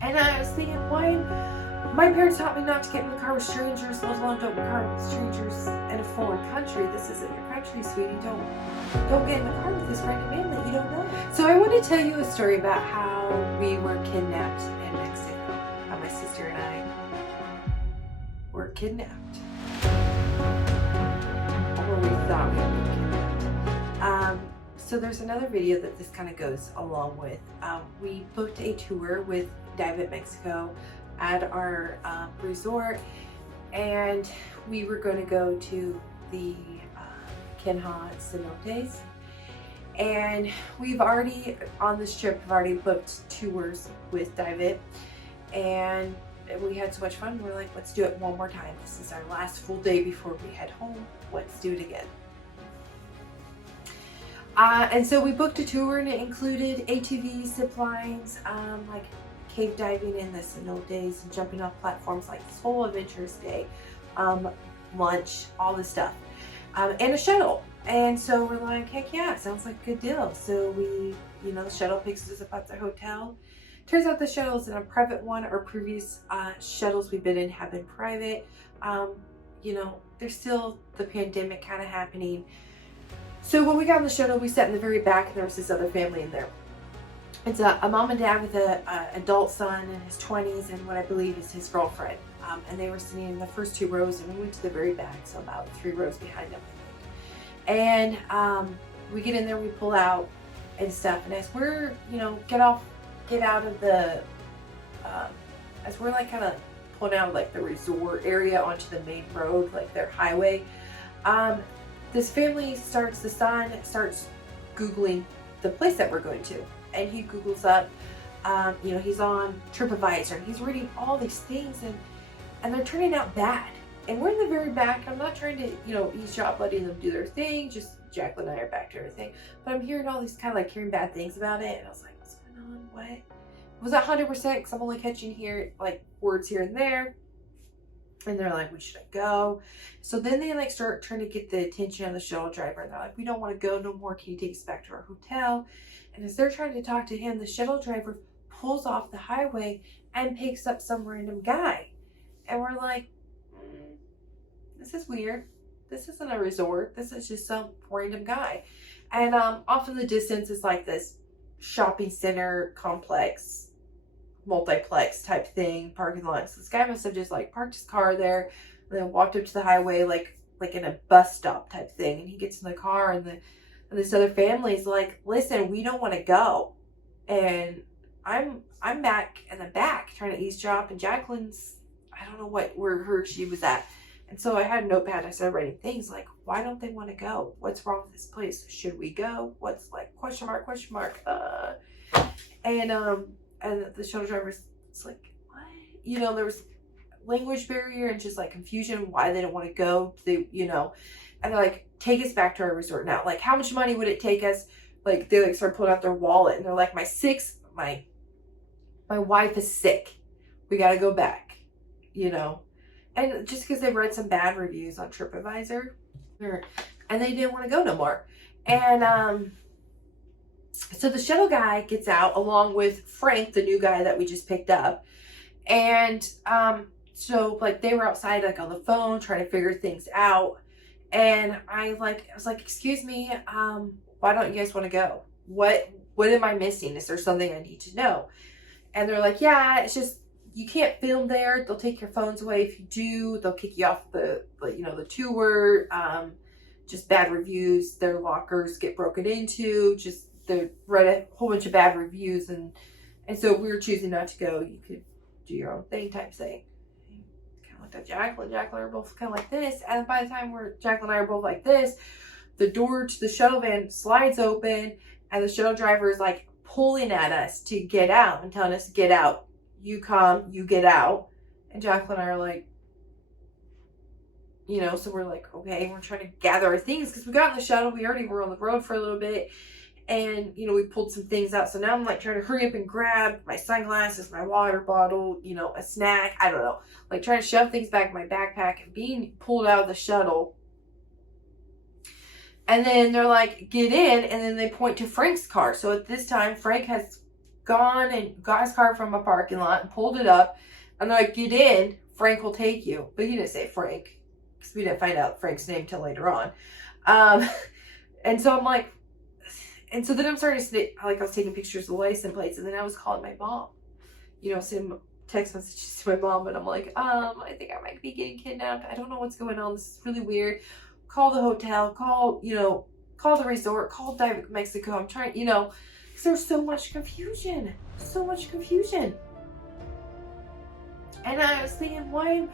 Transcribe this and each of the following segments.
And I was thinking, why? My parents taught me not to get in the car with strangers, let alone don't get in the car with strangers in a foreign country. This isn't your country, sweetie. Don't get in the car with this random man that you don't know. So I want to tell you a story about how we were kidnapped in Mexico. How my sister and I were kidnapped. Or we thought we were kidnapped. So there's another video that this kind of goes along with. We booked a tour with Dive Mexico at our resort, and we were going to go to the Cenotes. And we've already, on this trip, we've already booked tours with Dive, and we had so much fun. We're like, let's do it one more time. This is our last full day before we head home. Let's do it again. And so we booked a tour, and it included ATVs, zip lines, like cave diving in the Cenotes and jumping off platforms, like this whole adventurous day, lunch, all this stuff, and a shuttle. And so we're like, heck yeah, it sounds like a good deal. So we, the shuttle picks us up at the hotel. Turns out the shuttle is in a private one. Our previous shuttles we've been in have been private. There's still the pandemic kind of happening. So when we got on the shuttle, we sat in the very back, and there was this other family in there. It's a mom and dad with an adult son in his 20s and what I believe is his girlfriend. And they were sitting in the first 2 rows, and we went to the very back, so about 3 rows behind them. And we get in there, we pull out and stuff. And as we're, get out of the, as we're like kind of pulling out of like the resort area onto the main road, like their highway, this family the son starts Googling the place that we're going to. And he Googles up, he's on TripAdvisor, and he's reading all these things, and they're turning out bad. And we're in the very back. I'm not trying to, eavesdrop, letting them do their thing. Just Jacqueline and I are back to everything. But I'm hearing all these kind of like hearing bad things about it. And I was like, what's going on? What? Was that 100%? Because I'm only catching here, like words here and there. And they're like, we shouldn't go. So then they like start trying to get the attention of the shuttle driver. And they're like, we don't want to go no more. Can you take us back to our hotel? And as they're trying to talk to him, the shuttle driver pulls off the highway and picks up some random guy. And we're like, this is weird. This isn't a resort. This is just some random guy. And off in the distance is like this shopping center complex, multiplex type thing, parking lot. So this guy must have just like parked his car there and then walked up to the highway like in a bus stop type thing. And he gets in the car, and this other family's like, listen, we don't want to go. And I'm back in the back trying to eavesdrop, and Jacqueline's, I don't know where she was at. And so I had a notepad. I started writing things like, why don't they want to go? What's wrong with this place? Should we go? What's like, question mark. And the shuttle driver's like, what? There was language barrier and just like confusion why they don't want to go. And they're like, take us back to our resort now. Like, how much money would it take us? Like, they like start pulling out their wallet, and they're like, my wife is sick. We got to go back, And just because they read some bad reviews on TripAdvisor, and they didn't want to go no more. And so the shuttle guy gets out along with Frank, the new guy that we just picked up. And so like they were outside like on the phone trying to figure things out. And I was like, excuse me, why don't you guys want to go? What am I missing? Is there something I need to know? And they're like, yeah, it's just, you can't film there. They'll take your phones away. If you do, they'll kick you off the tour. Just bad reviews. Their lockers get broken into. Just they read a whole bunch of bad reviews, and so we were choosing not to go. You could do your own thing type thing. Kind of looked at Jacqueline. Jacqueline are both kind of like this. And by the time Jacqueline and I are both like this, the door to the shuttle van slides open, and the shuttle driver is like pulling at us to get out and telling us to get out. You come, you get out. And Jacqueline and I are like, so we're like, okay, we're trying to gather our things because we got in the shuttle. We already were on the road for a little bit. And, we pulled some things out. So now I'm like trying to hurry up and grab my sunglasses, my water bottle, a snack. I don't know. Like trying to shove things back in my backpack and being pulled out of the shuttle. And then they're like, get in. And then they point to Frank's car. So at this time, Frank has gone and got his car from a parking lot and pulled it up. And they're like, get in, Frank will take you. But he didn't say Frank, because we didn't find out Frank's name till later on. And so I'm like, and so then I'm starting to, like, I was taking pictures of the license plates, and then I was calling my mom, you know, sending text messages to my mom, and I'm like, I think I might be getting kidnapped. I don't know what's going on. This is really weird. Call the hotel, call the resort, call Dive Mexico. I'm trying, because there's so much confusion. And I was thinking, why?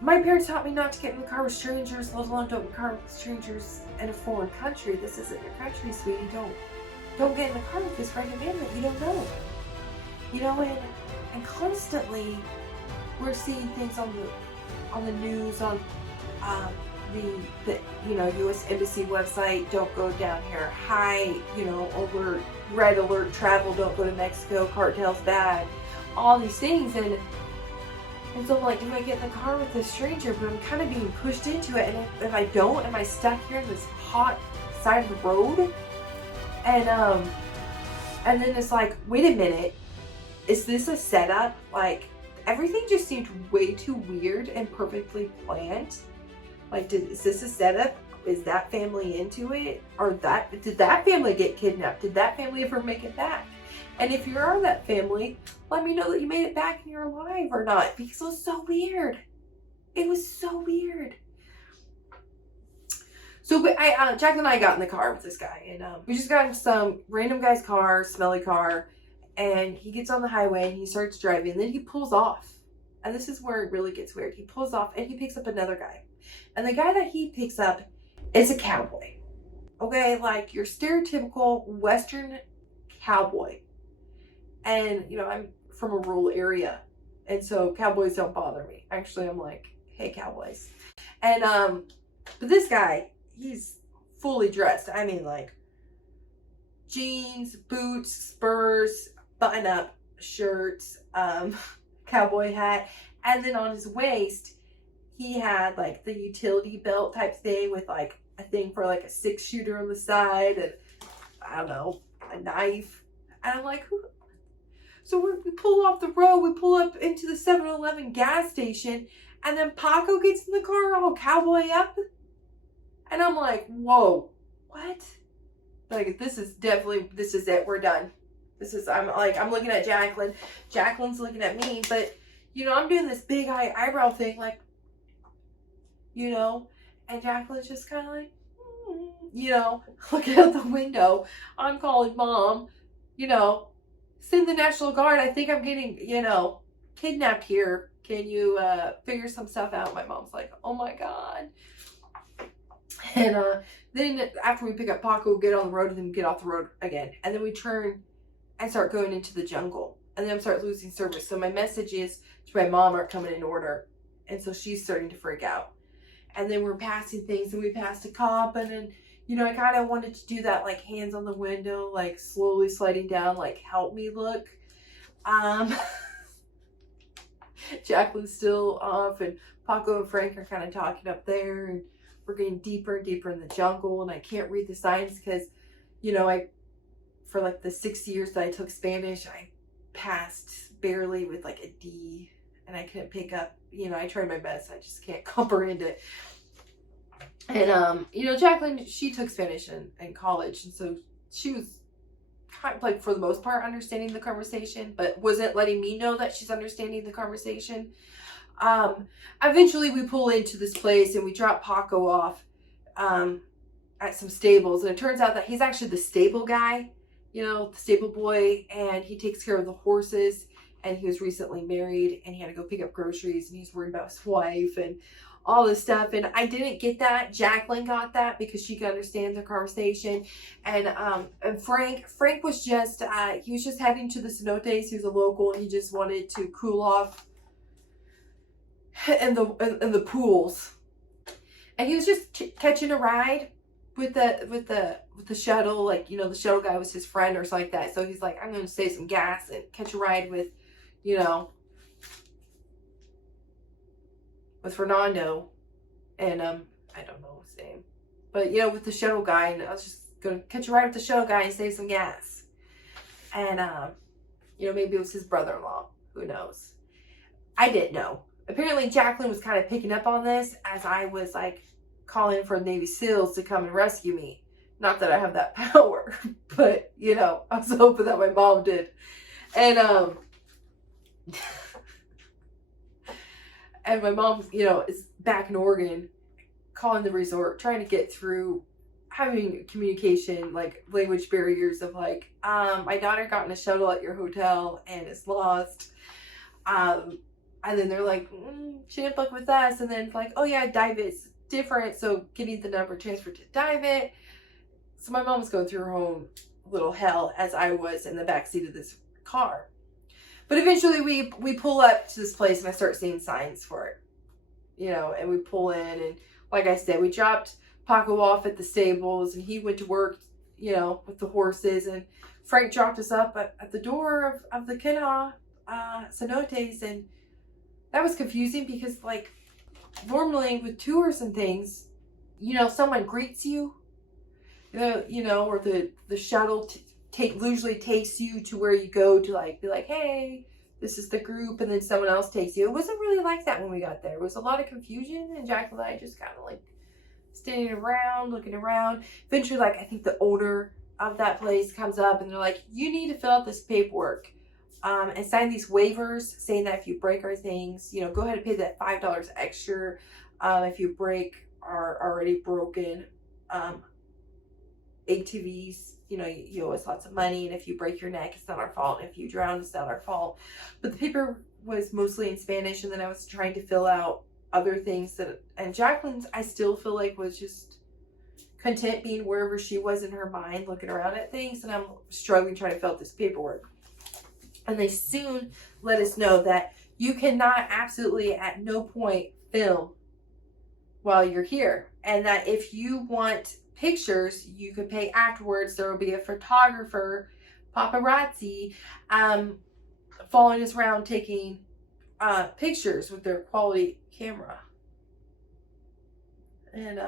My parents taught me not to get in the car with strangers, let alone don't get in the car with strangers in a foreign country. This isn't your country, sweetie. Don't get in the car with this random man that you don't know. And constantly we're seeing things on the news, on the U.S. Embassy website, don't go down here. High, alert, red alert, travel, don't go to Mexico, cartel's bad. All these things, and so I'm like, do I get in the car with this stranger? But I'm kind of being pushed into it, and if I don't, am I stuck here in this hot side of the road? And then it's like, wait a minute, is this a setup? Like, everything just seemed way too weird and perfectly planned. Like, is this a setup? Is that family into it? Or did that family get kidnapped? Did that family ever make it back? And if you are that family, let me know that you made it back and you're alive or not, because it was so weird. It was so weird. So Jack and I got in the car with this guy, and we just got in some random guy's car, smelly car, and he gets on the highway and he starts driving, and then he pulls off. And this is where it really gets weird. He pulls off and he picks up another guy. And the guy that he picks up is a cowboy. Okay, like your stereotypical Western cowboy. And, I'm from a rural area, and so cowboys don't bother me. Actually, I'm like, hey, cowboys. And, but this guy, he's fully dressed. I mean, like, jeans, boots, spurs, button-up shirts, cowboy hat, and then on his waist, he had, like, the utility belt type thing with, like, a thing for, like, a 6-shooter on the side, and, I don't know, a knife. And I'm like, who? So we pull off the road, we pull up into the 7-Eleven gas station, and then Paco gets in the car all cowboy up. And I'm like, whoa, what? Like, this is it, we're done. I'm looking at Jacqueline. Jacqueline's looking at me, but, I'm doing this big eyebrow thing, like, and Jacqueline's just kind of like, looking out the window. I'm calling mom, send the National Guard. I think I'm getting, kidnapped here. Can you figure some stuff out? My mom's like, oh my God. And then after we pick up Paco, get on the road, and then get off the road again. And then we turn and start going into the jungle. And then I start losing service. So my messages to my mom aren't coming in order. And so she's starting to freak out. And then we're passing things, and we passed a cop, and then I kind of wanted to do that, like, hands on the window, like, slowly sliding down, like, help me look. Jacqueline's still off, and Paco and Frank are kind of talking up there, and we're getting deeper and deeper in the jungle, and I can't read the signs because, for, like, the 6 years that I took Spanish, I passed barely with, like, a D, and I couldn't pick up, I tried my best, I just can't comprehend it. And, Jacqueline, she took Spanish in college, and so she was kind of, like, for the most part, understanding the conversation, but wasn't letting me know that she's understanding the conversation. Eventually, we pull into this place, and we drop Paco off at some stables, and it turns out that he's actually the stable guy, the stable boy, and he takes care of the horses, and he was recently married, and he had to go pick up groceries, and he's worried about his wife, and all this stuff. And I didn't get that. Jacqueline got that because she could understand the conversation. And Frank was just he was just heading to the Cenotes. He was a local, and he just wanted to cool off in the pools. And he was just catching a ride with the shuttle, like, the shuttle guy was his friend or something like that. So he's like, I'm going to save some gas and catch a ride with with Fernando, and I don't know his name, but with the shuttle guy, and I was just gonna catch a ride with the shuttle guy and save some gas. And You know, maybe it was his brother-in-law. Who knows? I didn't know. Apparently, Jacqueline was kind of picking up on this as I was like calling for Navy SEALs to come and rescue me. Not that I have that power, but you know, I was hoping that my mom did. And and my mom, you know, is back in Oregon, calling the resort, trying to get through, having communication, like language barriers of like, my daughter got in a shuttle at your hotel and is lost. And then they're like, she didn't book with us. And then like, oh yeah, Divet's different. So getting the number transferred to Divet. So my mom was going through her own little hell as I was in the backseat of this car. But eventually we pull up to this place and I start seeing signs for it. You know, and we pull in and like I said, we dropped Paco off at the stables and he went to work, you know, with the horses. And Frank dropped us up at the door of the Cenotes, and that was confusing because like normally with tours and things, you know, someone greets you, you know, or the shuttle usually takes you to where you go to like be like, hey, this is the group, and then someone else takes you. It wasn't really like that when we got there. It was a lot of confusion, and Jack and I just kind of like standing around, looking around. Eventually, like I think the owner of that place comes up and they're like, you need to fill out this paperwork and sign these waivers saying that if you break our things, you know, go ahead and pay that $5 extra if you break our already broken ATVs. You know, you owe us lots of money, and if you break your neck, it's not our fault. And if you drown, it's not our fault. But the paper was mostly in Spanish, and then I was trying to fill out other things and Jacqueline's, I still feel like was just content being wherever she was in her mind, looking around at things, and I'm struggling trying to fill out this paperwork. And they soon let us know that you cannot absolutely at no point film while you're here, and that if you want pictures, you could pay afterwards. There will be a photographer, paparazzi, following us around taking pictures with their quality camera. And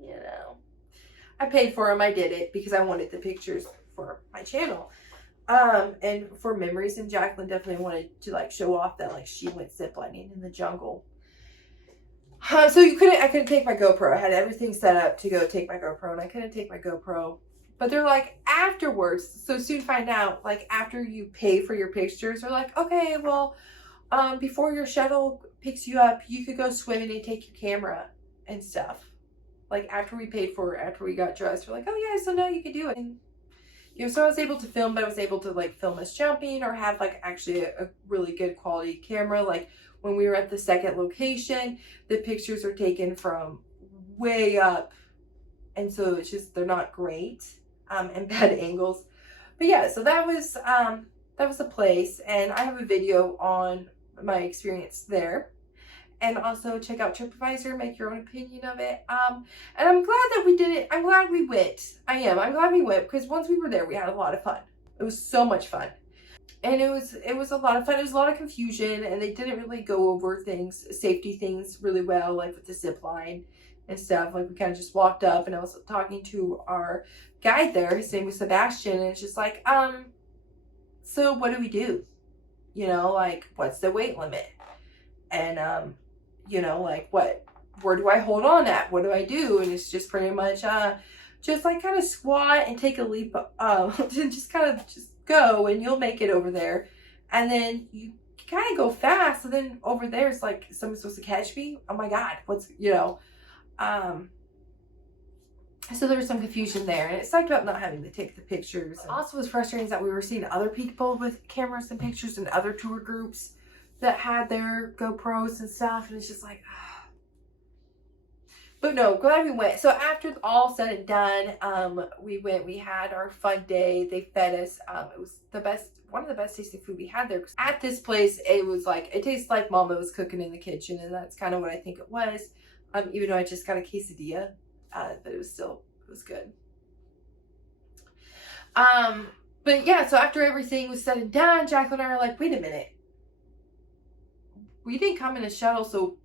you know, I paid for them. I did it because I wanted the pictures for my channel, and for memories. And Jacqueline definitely wanted to like show off that like she went ziplining in the jungle. So I couldn't take my GoPro. I had everything set up to go take my GoPro, and I couldn't take my GoPro. But they're like, afterwards, so soon find out, like after you pay for your pictures, they're like, okay, well, before your shuttle picks you up, you could go swimming and take your camera and stuff. Like after we paid for it, after we got dressed, we're like, oh yeah, so now you can do it. And, you know, so I was able to film, but I was able to like film us jumping or have like actually a really good quality camera. Like when we were at the second location, the pictures are taken from way up. And so it's just, they're not great, and bad angles. But yeah, so that was the place. And I have a video on my experience there. And also check out TripAdvisor, make your own opinion of it. And I'm glad that we did it. I'm glad we went. I'm glad we went because once we were there, we had a lot of fun. It was so much fun. And it was a lot of fun. It was a lot of confusion, and they didn't really go over things, safety things really well, like with the zip line and stuff. Like we kind of just walked up, and I was talking to our guide there. His name was Sebastian, and it's just like, so what do we do? You know, like what's the weight limit? And you know, like where do I hold on at? What do I do? And it's just pretty much just like kind of squat and take a leap, and just kind of just go, and you'll make it over there. And then you kind of go fast, and then over there it's like someone's supposed to catch me. Oh my god, what's, you know, so there was some confusion there, and it sucked about not having to take the pictures. Also was frustrating that we were seeing other people with cameras and pictures and other tour groups that had their GoPros and stuff, and it's just like, But no, glad we went. So after all said and done, we went, we had our fun day. They fed us. It was one of the best tasting food we had there. At this place, it was like, it tastes like Mama was cooking in the kitchen, and that's kind of what I think it was. Even though I just got a quesadilla, but it was good. But yeah, so after everything was said and done, Jacqueline and I were like, wait a minute. We didn't come in a shuttle, so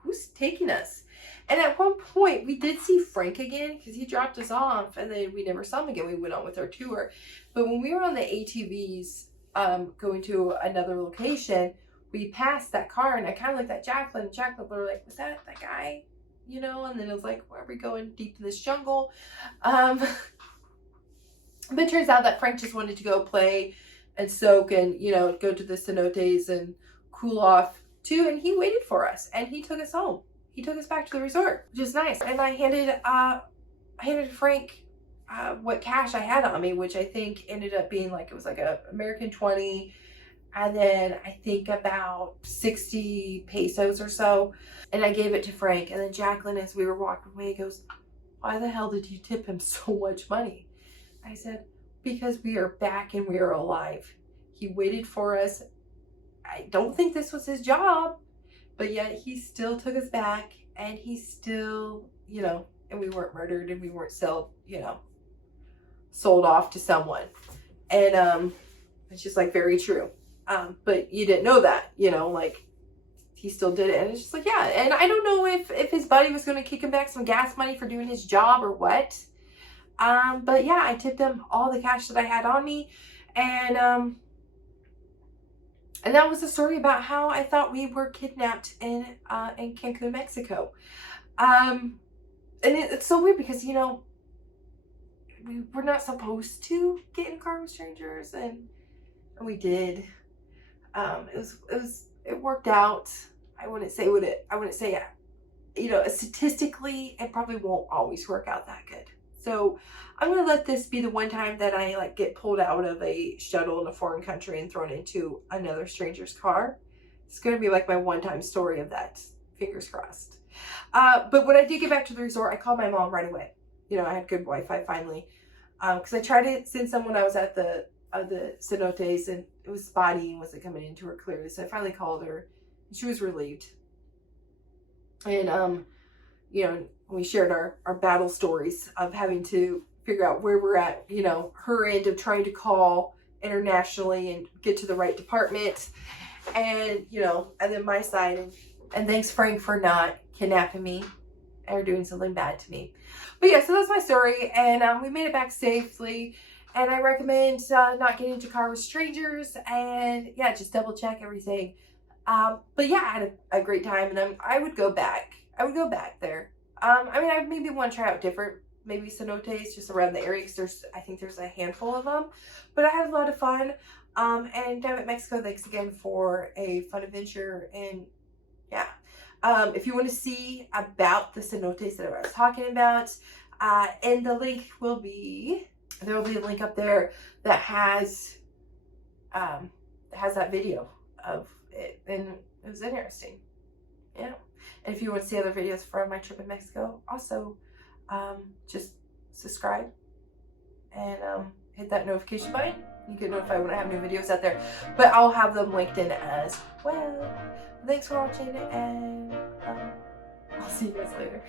who's taking us? And at one point, we did see Frank again because he dropped us off, and then we never saw him again. We went on with our tour. But when we were on the ATVs, going to another location, we passed that car, and I kind of looked at Jacqueline, and Jacqueline were like, was that guy? You know, and then it was like, where are we going, deep in this jungle? But it turns out that Frank just wanted to go play and soak and, you know, go to the cenotes and cool off too. And he waited for us, and he took us home. He took us back to the resort, which is nice. And I handed Frank what cash I had on me, which I think ended up being like, it was like a American 20, and then I think about 60 pesos or so. And I gave it to Frank. And then Jacqueline, as we were walking away, goes, why the hell did you tip him so much money? I said, because we are back and we are alive. He waited for us. I don't think this was his job, but yet he still took us back, and he still, you know, and we weren't murdered, and we weren't sold off to someone. And it's just like very true. But you didn't know that, you know, like he still did it. And it's just like, yeah. And I don't know if his buddy was going to kick him back some gas money for doing his job or what. But yeah, I tipped him all the cash that I had on me. And that was the story about how I thought we were kidnapped in Cancun, Mexico. And it's so weird because, you know, we were not supposed to get in a car with strangers, and we did. It worked out. I wouldn't say, you know, statistically, it probably won't always work out that good. So I'm going to let this be the one time that I like get pulled out of a shuttle in a foreign country and thrown into another stranger's car. It's going to be like my one-time story of that. Fingers crossed. But when I did get back to the resort, I called my mom right away. You know, I had good Wi-Fi finally. Because I tried to send someone, I was at the cenotes, and it was spotty and wasn't coming into her clearly. So I finally called her, and she was relieved. And, you know, we shared our battle stories of having to figure out where we're at, you know, her end of trying to call internationally and get to the right department, and, you know, and then my side. And thanks, Frank, for not kidnapping me or doing something bad to me. But yeah, so that's my story, and we made it back safely. And I recommend not getting into a car with strangers, and yeah, just double check everything. But yeah, I had a great time, and I would go back. I would go back there. I mean, I maybe want to try out different, maybe cenotes just around the area, because I think there's a handful of them. But I had a lot of fun. And down at Mexico, thanks again for a fun adventure. And yeah, if you want to see about the cenotes that I was talking about, and the link will be, there will be a link up there that has that video of it, and it was interesting. Yeah. And if you want to see other videos from my trip in Mexico, also just subscribe and hit that notification button. You get notified when I have new videos out there, but I'll have them linked in as well. Thanks for watching, and I'll see you guys later.